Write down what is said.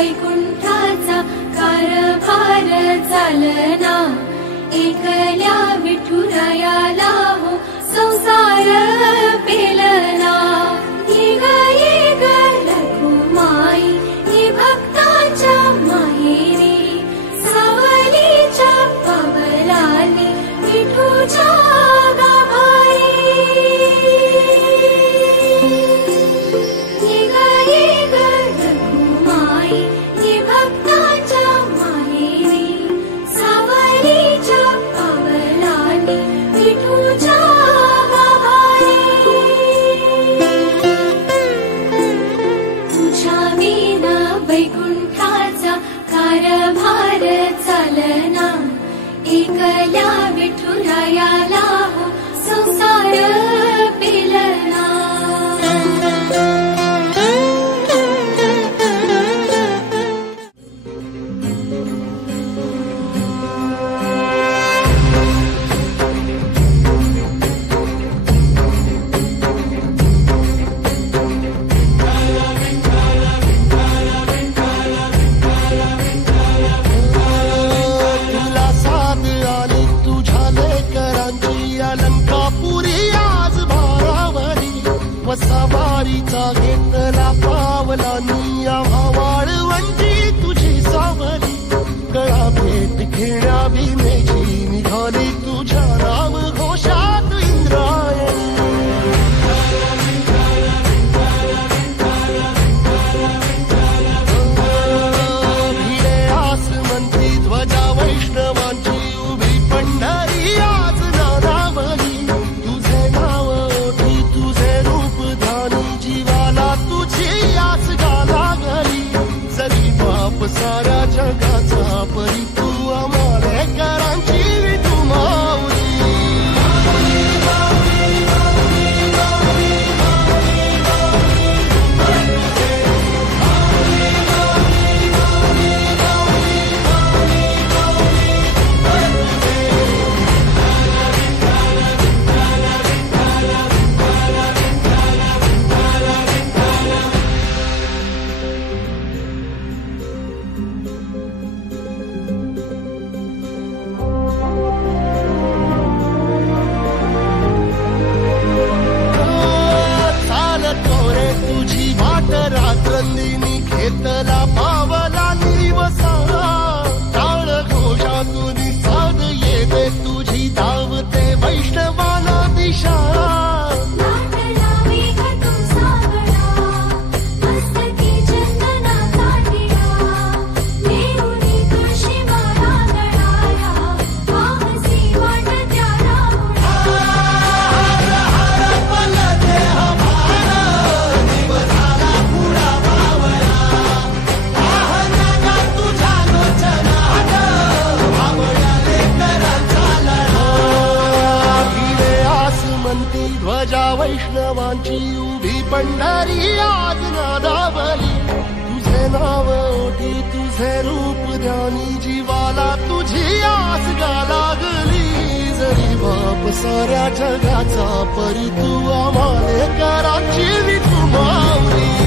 वैकुंठाचा कारभार चालना, एकल्या विठुरायाला हो संसार पेलना। ये ग रघुमाई ये भक्ताच्या माहेरी, सावलीच्या पावलाने विठूच्या गाभारी। ये ग रघुमाई ये भक्ताच्या माहेरी, सावलीच्या पावलाने विठूच्या गाभारी। तुझ्या विना वैकुंठाचा कारभार चालना, एकल्या विठुरायाला हो संसार पेलना। वसावारीचा घेतला पावला निया वाळवंटी तुझी सावली, गळा भेट घेण्या विनेची निघाली तुझ्या नाम घोषात इंद्रायणी। भिडे आसमंती ध्वजा वैष्णवांची उभी पंढरी आज नानावली, तुझे नाव ओठी तुझे रूप ध्यानी जीवाला तुझी आस गाला गली। जरी बाप साऱ्या जगाचा परी तू आमालेकरांची विठू माऊली। तुझी वाट रात्रंदिनी घेतला पावला निवसा, टाळ घोषातून साध येते तुझी धावते वैष्णवाला दिशा। ध्वजा वैष्णवांची उभी पंढरी आज नादावली, तुझे नाव ओठी तुझे रूप ध्यानी जीवाला तुझी आस गा लागली। जरी बाप साऱ्या जगाचा परी तू आमालेकरांची विठू माऊली।